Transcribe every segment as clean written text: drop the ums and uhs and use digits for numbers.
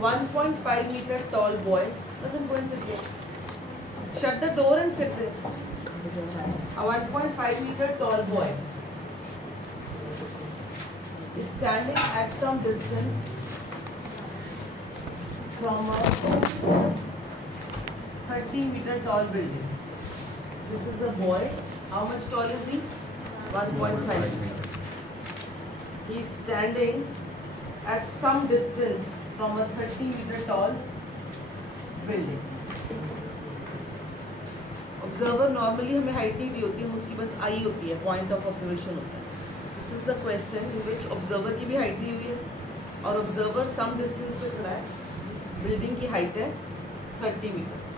1.5 meter tall boy. Doesn't go and sit there. Shut the door and sit there. A 1.5 meter tall boy is standing at some distance from a 30-meter tall building. This is the boy. How much tall is he? 1.5 meter. He is standing at some distance from a 30-meter tall building. Observer normally हमें height नहीं दी होती है, उसकी बस आई होती है, point of observation होता है. This is the question in which observer की भी height दी हुई है और observer some distance पे खड़ा है. जिस building की height है 30 meters.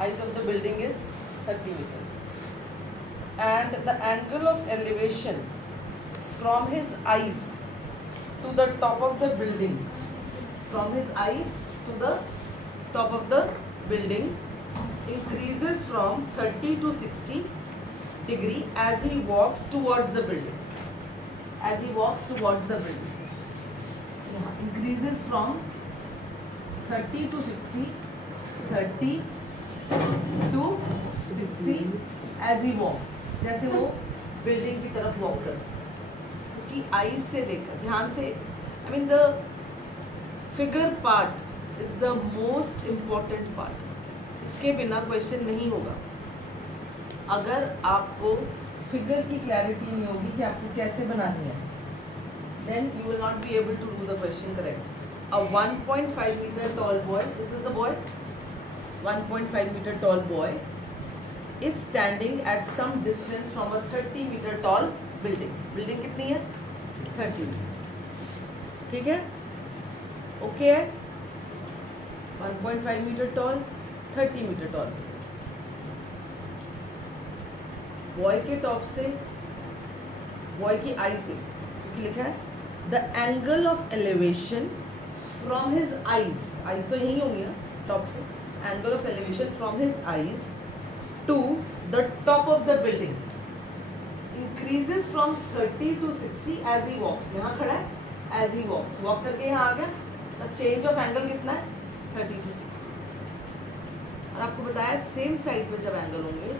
Height of the building is 30 meters. And the angle of elevation from his eyes to the top of the building, from his eyes to the top of the building, increases from 30 to 60 degree as he walks towards the building. As he walks towards the building, increases from 30 to 60, 30 to 60 as he walks. जैसे वो building की तरफ walk कर, उसकी eyes से लेकर ध्यान से, I mean the figure part is the most important part. इसके बिना क्वेश्चन नहीं होगा. अगर आपको फिगर की क्लैरिटी नहीं होगी कि आपको कैसे बनानी है, then you will not be able to do the question correct. A 1.5 meter tall boy, this is the boy, 1.5 meter tall boy is standing at some distance from a 30 meter tall building. Building कितनी है? 30 meter. ठीक है? Okay है? 1.5 meter tall, 30 meter tall. Boy के top से, boy की eye से, क्योंकि लिखा है the angle of elevation from his eyes, eyes तो यही होंगी ना टॉप पे, angle of elevation from his eyes to the top of the building increases from 30 to 60 as he walks. यहाँ खड़ा है एज ही वॉक्स, वॉक करके यहाँ आ गया, तब चेंज ऑफ एंगल कितना है? 30 to 60. और आपको बताया सेम साइड पे जब एंगल होंगे,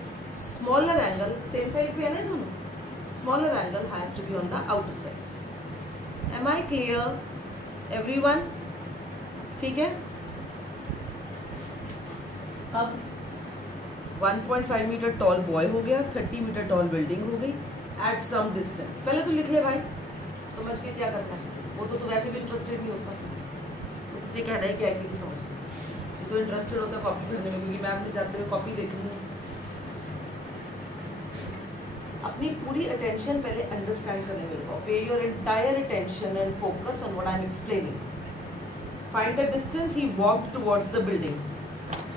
smaller angle, same side पे है ना दोनों, smaller angle has to be on the outer side. Am I clear, everyone? ठीक है? अब 1.5 meter tall boy हो गया, 30 meter tall building हो गई, at some distance. पहले तो लिख ले भाई, समझ के क्या करता है, वो तो वैसे भी इंटरेस्टेड नहीं होता, तो तुझे कहना है क्या है कि तू समझ, तो इंटरेस्टेड होता है कॉपी करने में, क्योंकि मैम ने जाते हुए कॉपी देखनी है. अपनी पूरी अटेंशन पहले अंडरस्टैंड करने में लगाओ. Pay your entire attention and focus on what I am explaining. Find the distance he walked towards the building.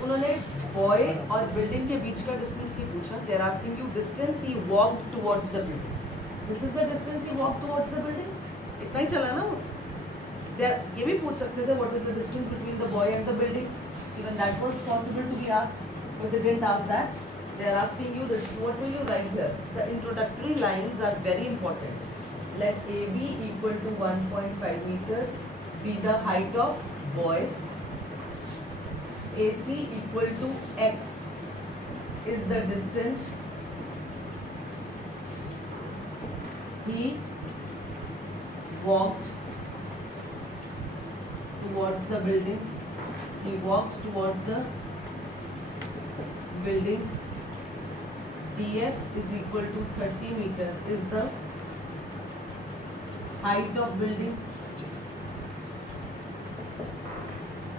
उन्होंने बॉय और बिल्डिंग के बीच का डिस्टेंस नहीं पूछा. They are asking you distance he walked towards the building. This is the distance he walked towards the building. इतना ही चला ना वो. ये भी पूछ सकते थे what is the distance between the boy and the building. Even that was possible to be asked, but they didn't ask that. They are asking you this. What will you write here? The introductory lines are very important. Let AB equal to 1.5 meter be the height of boy. AC equal to X is the distance he walked towards the building. He walked towards the building. DF is equal to 30 meter is the height of building,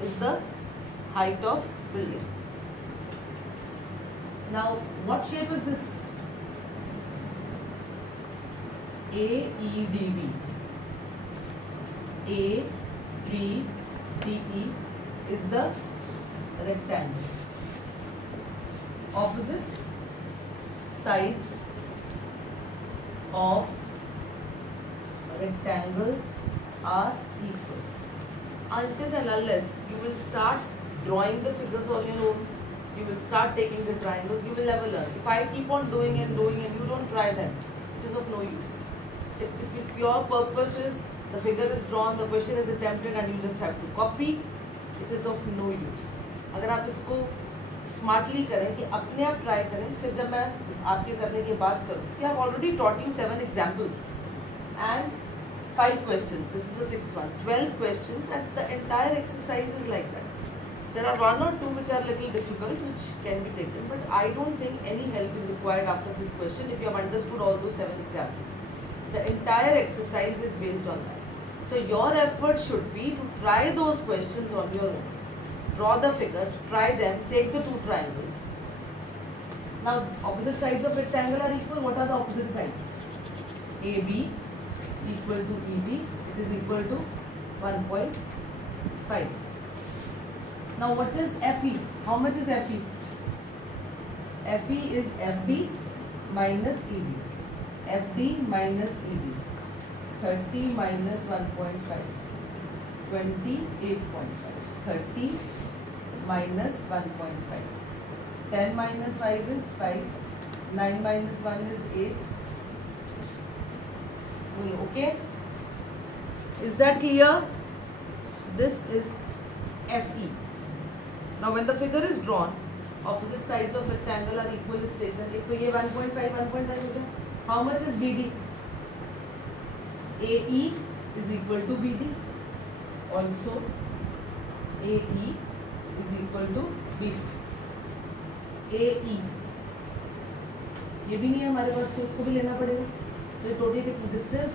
is the height of building. Now what shape is this? AEDB. ABDE is the rectangle. Opposite sides of rectangle are equal. Until and unless you will start drawing the figures on your own, you will start taking the triangles, you will never learn. If I keep on doing and you don't try them, it is of no use. If your purpose is The figure is drawn, the question is attempted and you just have to copy. It is of no use. अगर आप इसको smartly करें कि अपने आप try करें, फिर जब मैं आपके करने की बात करूँ कि I've already taught you 7 examples and 5 questions. This is the 6th one. 12 questions and the entire exercise is like that. There are 1 or 2 which are little difficult, which can be taken, but I don't think any help is required after this question if you have understood all those 7 examples. The entire exercise is based on that. So your effort should be to try those questions on your own. Draw the figure, try them, take the 2 triangles. Now opposite sides of rectangle are equal. What are the opposite sides? AB equal to ED, it is equal to 1.5. Now what is FE? How much is FE? FE is FD minus ED. FD minus ED. 30 minus 1.5. 28.5. 30 minus 1.5. 10 minus 5 is 5. 9 minus 1 is 8. Okay? Is that clear? This is FE. Now when the figure is drawn, opposite sides of rectangle are equal is taken. एक तो ये 1.5 हो जाए. How much is BD? AE is equal to BD. Also AE is equal to BD. AE ये भी नहीं है हमारे पास, तो इसको भी लेना पड़ेगा. तो टोटल डिस्टेंस,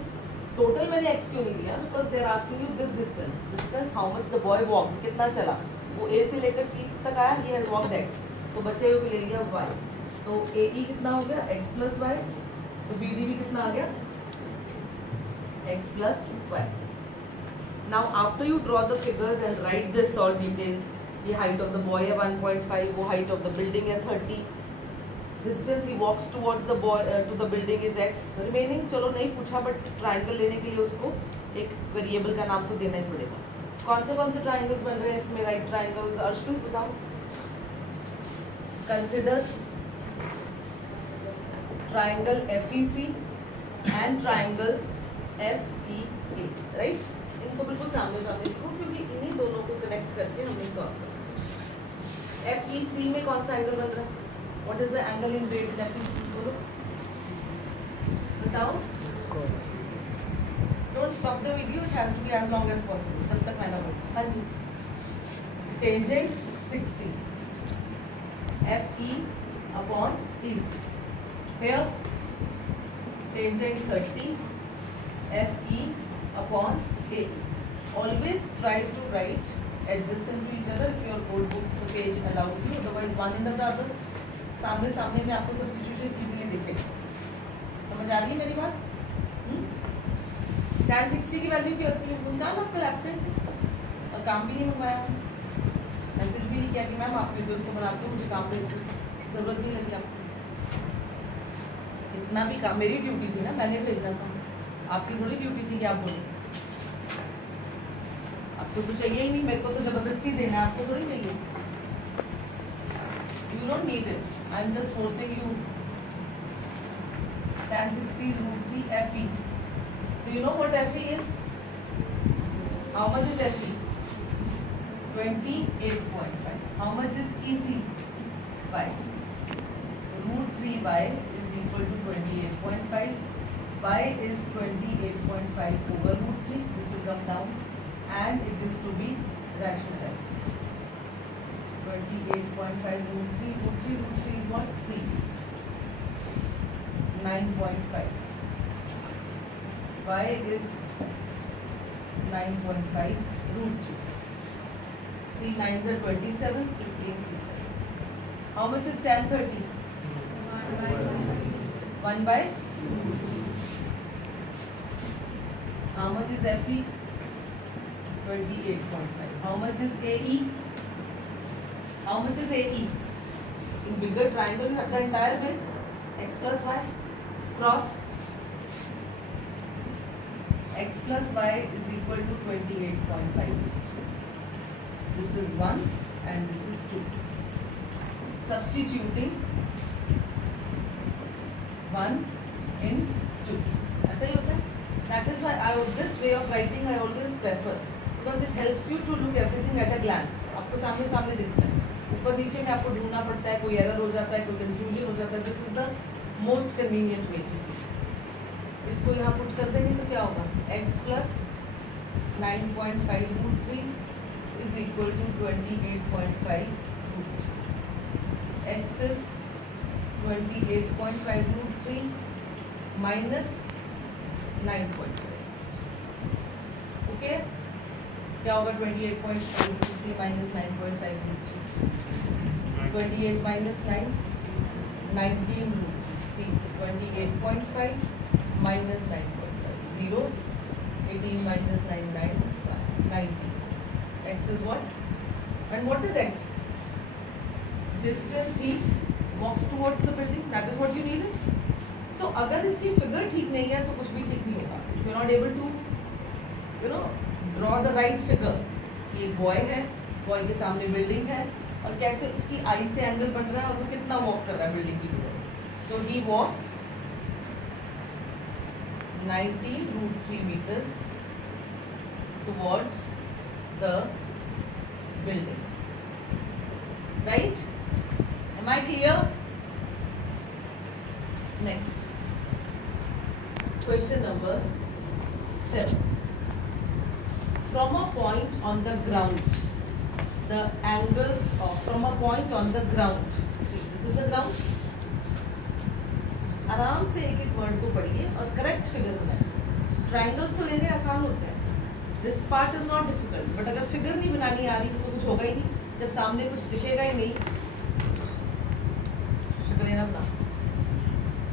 टोटल मैंने x क्यों नहीं लिया? Because they are asking you this distance. Distance how much the boy walked, कितना चला? वो A से लेकर C तक आया, he has walked x. तो बचे हुए को ले लिया y. तो AE कितना हो गया? x plus y. तो BD भी कितना आ गया? x plus y. Now after you draw the figures and write this all details, the height of the boy है 1.5, वो height of the building है 30, distance he walks towards the boy to the building is x. Remaining चलो नहीं पूछा, but triangle लेने के लिए उसको एक variable का नाम तो देना ही पड़ेगा. कौन से triangles बन रहे हैं इसमें? right triangles. अर्शुल बताओ. Consider triangle FEC and triangle FEA, right? इनको बिल्कुल सामने सामने लिखो, क्योंकि इन्हीं दोनों को कनेक्ट करके हमने सॉल्व करना. FEC में कौन सा एंगल बन रहा है? What is the angle in grade in FEC? बोलो बताओ. Don't stop the video. It has to be as long as possible. जब तक मैं ना बोलूं. हाँ जी. Tangent 60. FE upon EC. Here tangent 30. FE upon AE. Always try to write adjacent to each other if your old book the page allows you. Otherwise one under the other. सामने सामने में आपको सब्स्टिट्यूशन इजीली दिखेगा. समझ आ रही है मेरी बात? tan 60 की वैल्यू क्या होती है? मुस्कान आप कल एब्सेंट और काम भी नहीं मंगवाया, मैसेज भी नहीं किया कि मैम आप वीडियोस को बनाते हो, मुझे काम दे दो. जरूरत नहीं लगी आपको. इतना भी काम मेरी ड्यूटी थी ना, मैंने भेजना था. आपकी थोड़ी ड्यूटी थी कि आप बोलो. आपको तो चाहिए ही नहीं, मेरे को तो जबरदस्ती देना है, आपको थोड़ी चाहिए. You don't need it. I'm just forcing you. Tan 60 is √3 FE. Do you know what FE is? How much is FE? 28.5. How much is EC? 5. √3y is equal to 28.5. Y is 28.5 over √3. This will come down, and it is to be rationalized. 28.5 √3 is what? 3. 9.5. Y is 9.5 √3. 3 9s are 27. 15 3. How much is tan 30? 1 by. How much is FE? 28.5. How much is AE? How much is AE? In bigger triangle, you have the entire base, x plus y, cross. X plus y is equal to 28.5. This is 1 and this is 2. Substituting 1 in 2. ऐसा ही होता है. That is why this way of writing I always prefer, because it helps you to look everything at a glance. आपको सामने सामने दिखता है, ऊपर नीचे में आपको ढूंढना पड़ता है, कोई एरर हो जाता है, कोई कंफ्यूजन हो जाता है. This is the most convenient way to see. इसको यहाँ पुट कर देंगे तो क्या होगा? x plus 9.5√3 is equal to 28.5 root 3. X is 28.5√3 minus 9.5. Okay, क्या होगा? 28.5√3 minus 9.5√3. 28 minus 9, 19√3. See, 28.5 minus 9.5, 0. 18 minus 9, 9, 19. X is what? And what is X? Distance he walks towards the building. That is what you needed. So अगर इसकी figure ठीक नहीं है तो कुछ भी ठीक नहीं होगा. If you are not able to draw the right figure. ये बॉय है, बॉय के सामने बिल्डिंग है और कैसे उसकी आई से एंगल बन रहा है और वो कितना वॉक कर रहा है बिल्डिंग की towards. So he walks 19√3 meters towards the building. Right? Am I clear? Next. Question number 7. From a point on the ground, the angles of from a point on the ground. See, this is the ground. आराम से एक एक word को पढ़िए और correct figure बनाइए. Triangles तो लेने आसान होते हैं. This part is not difficult, but अगर फिगर नहीं बनानी आ रही तो कुछ होगा ही नहीं. जब सामने कुछ दिखेगा ही नहीं. शक्ल लेना अपना.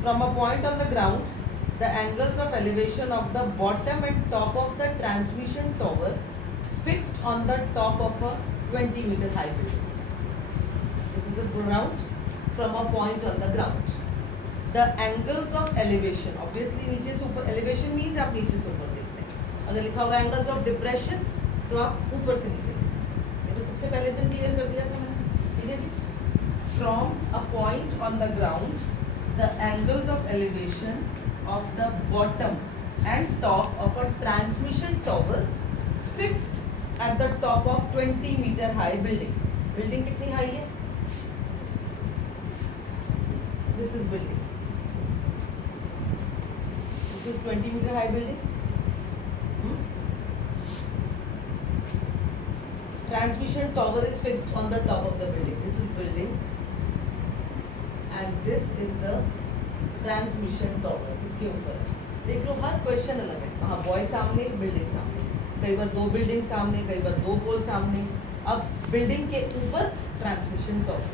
From a point on the ground, the angles of elevation of the bottom and top of the transmission tower fixed on the top of a 20-meter high building. This is the ground. From a point on the ground, the angles of elevation, obviously नीचे से ऊपर. elevation means आप नीचे से ऊपर देख रहे हैं. अगर लिखा होगा angles of depression तो आप ऊपर से नीचे. ये तो सबसे पहले दिन क्लियर कर दिया था मैंने. ठीक है जी. From a point on the ground, the angles of elevation of the bottom and top of a transmission tower fixed at the top of 20-meter high building. Building कितनी हाई है? This is building. This is 20-meter high building. Transmission tower is fixed on the top of the building. This is building. And this is the transmission tower. इसके ऊपर देख लो, हर question अलग है. वहाँ boy सामने, building सामने, कई बार दो बिल्डिंग सामने, कई बार दो पोल सामने. अब बिल्डिंग के ऊपर transmission tower.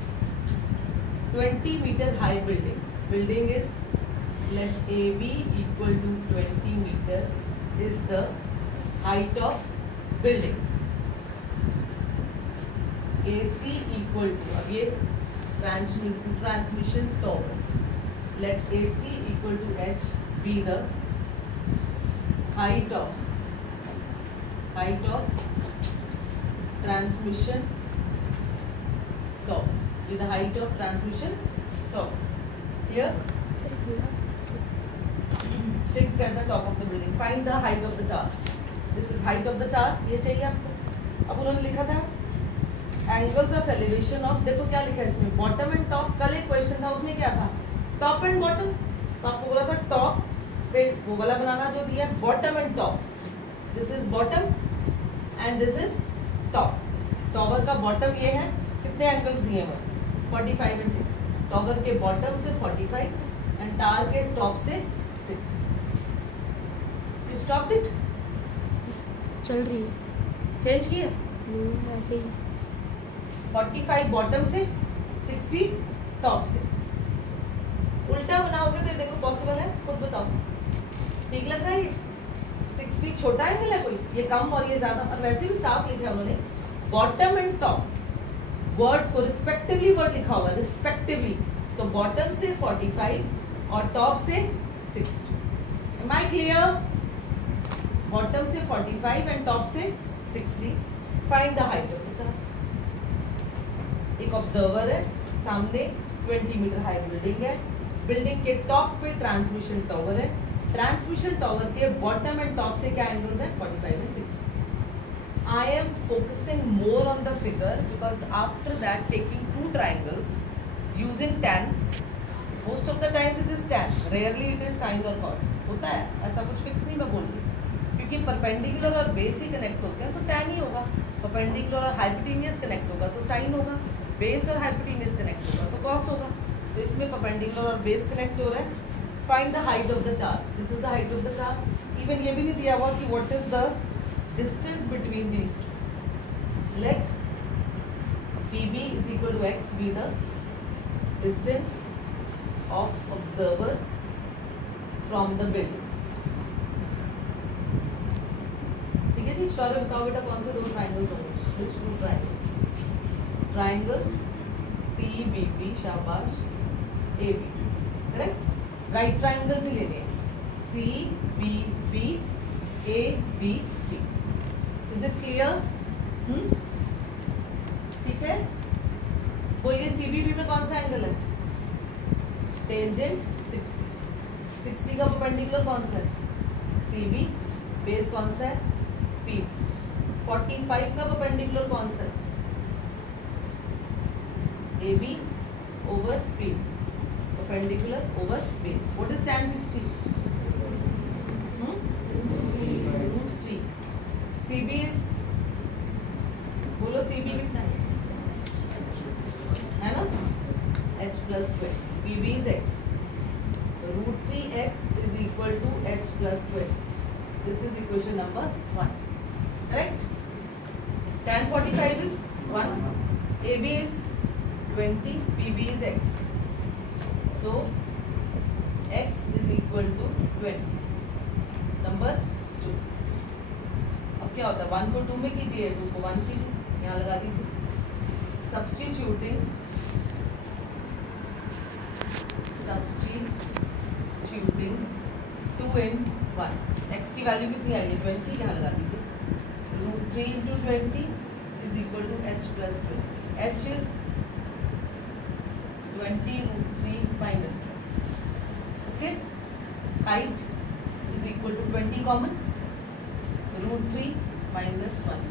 20-meter high building. Building is, let AB equal to 20 meter is the height of building. AC equal to, अब ये transmission tower. Let AC equal to H be the height of transmission tower. Be the height of transmission tower. Here, fixed at the top of the building. Find the height of the tower. This is height of the tower. ये चाहिए आपको. अब उन्होंने लिखा था angles of elevation of, देखो क्या लिखा है इसमें, बॉटम एंड टॉप. कल एक क्वेश्चन था उसमें क्या था? Top and bottom. तो आपको बोला था टॉप पे वो वाला बनाना जो दिया, bottom and top. This is bottom and this is top. Tower का बॉटम ये है. कितने एंगल्स दिए हुए? 45 एंड 60. टॉवर के बॉटम से 45 एंड टावर के टॉप से 60. You stop it. चल रही है. चेंज किया? ऐसे ही. 45 बॉटम से, 60 टॉप से. उल्टा बनाओगे तो ये देखो पॉसिबल है? खुद बताओ. ठीक लग रहा है ये? 60 छोटा एंगल है कोई, ये कम और ये ज्यादा. और वैसे भी साफ लिखा है उन्होंने, बॉटम एंड टॉप. वर्ड्स को रिस्पेक्टिवली वर्ड लिखा होगा, रिस्पेक्टिवली. तो बॉटम से 45 और टॉप से 60. M I clear? बॉटम से 45 एंड टॉप से 60. Find the height of the tower. एक ऑब्जर्वर है सामने, 20 मीटर हाई बिल्डिंग है. बिल्डिंग के टॉप पे ट्रांसमिशन टावर है. ट्रांसमिशन टॉवर के बॉटम एंड टॉप से क्या एंगल्स है 45 and 60. I am focusing more on the figure because after that taking two triangles using tan, most of the times it is tan, rarely it is sin or cos. होता है ऐसा कुछ fix नहीं मैं बोल रही, क्योंकि परपेंडिकुलर और बेस ही कनेक्ट होते हैं तो tan ही होगा, परपेंडिकुलर और हाइपोटेन्यूस कनेक्ट होगा तो sin होगा, बेस और हाइपोटेन्यूस कनेक्ट होगा तो cos होगा. तो इसमें परपेंडिकुलर और बेस कनेक्ट हो रहा है. Find the height of the tower. This is the height of the tower. Even ये भी नहीं दिया हुआ कि what is the distance between these two. Let PB is equal to x be the distance of observer from the building. ठीक है जी. शौर्य बताओ बेटा कौन से दो ट्राइंगल्स होंगे? Which two triangles? Triangle CBP, शाबाश, AB. Correct? Right triangles ही लेने हैं. CBP, ABB. Is it clear? ठीक है. बोलिए CBB में कौन सा एंगल है? टेंजेंट 60. 60 का परपेंडिकुलर कौन सा है? CB. बेस कौन सा है? P. 45 का परपेंडिकुलर कौन सा है? AB over P. Perpendicular over base. What is tan 60? Root 3. CB is, बोलो CB कितना है? है ना? H plus 20. PB is x. Root 3x is equal to h plus 20. This is equation number 1. Correct? Tan 45 is 1. AB is 20. PB is x. So x is equal to 20. Number 2. अब क्या होता है? 1 को 2 में कीजिए, 2 को 1 कीजिए, यहाँ लगा दीजिए. Substituting 2 in 1. x की वैल्यू कितनी आई है? 20. यहाँ लगा दीजिए. Root 3 into 20 is equal to h plus 20. h is 20 root 3 minus 20. Okay. Height is equal to 20 common. Root 3 minus 1.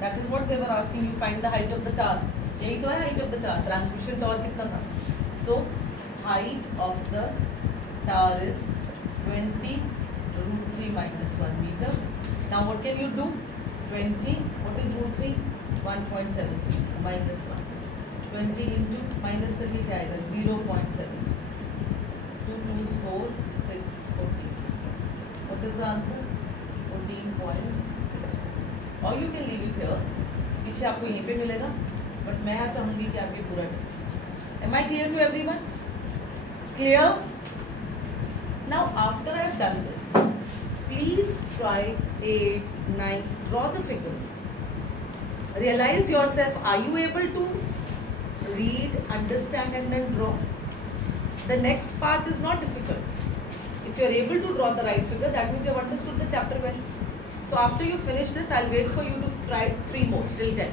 That is what they were asking you. Find the height of the tower. यही तो है height of the tower. Transmission tower कितना था? So height of the tower is 20 root 3 minus 1 meter. Now what can you do? 20. What is root 3? 1.73 minus 1. 20 into minus करके क्या आएगा? 0.7. 2 2 4 6 14. What is the answer? 14.6. Or you can leave it here. पीछे आपको यहीं पे मिलेगा, बट मैं चाहूंगी कि आप ये पूरा करें. Am I clear to everyone? Clear? Now after I have done this, please try 8, 9, draw the figures. Realize yourself, are you able to read, understand and then draw? The next part is not difficult. If you are able to draw the right figure, that means you have understood the chapter well. So after you finish this, I'll wait for you to try 3 more till 10.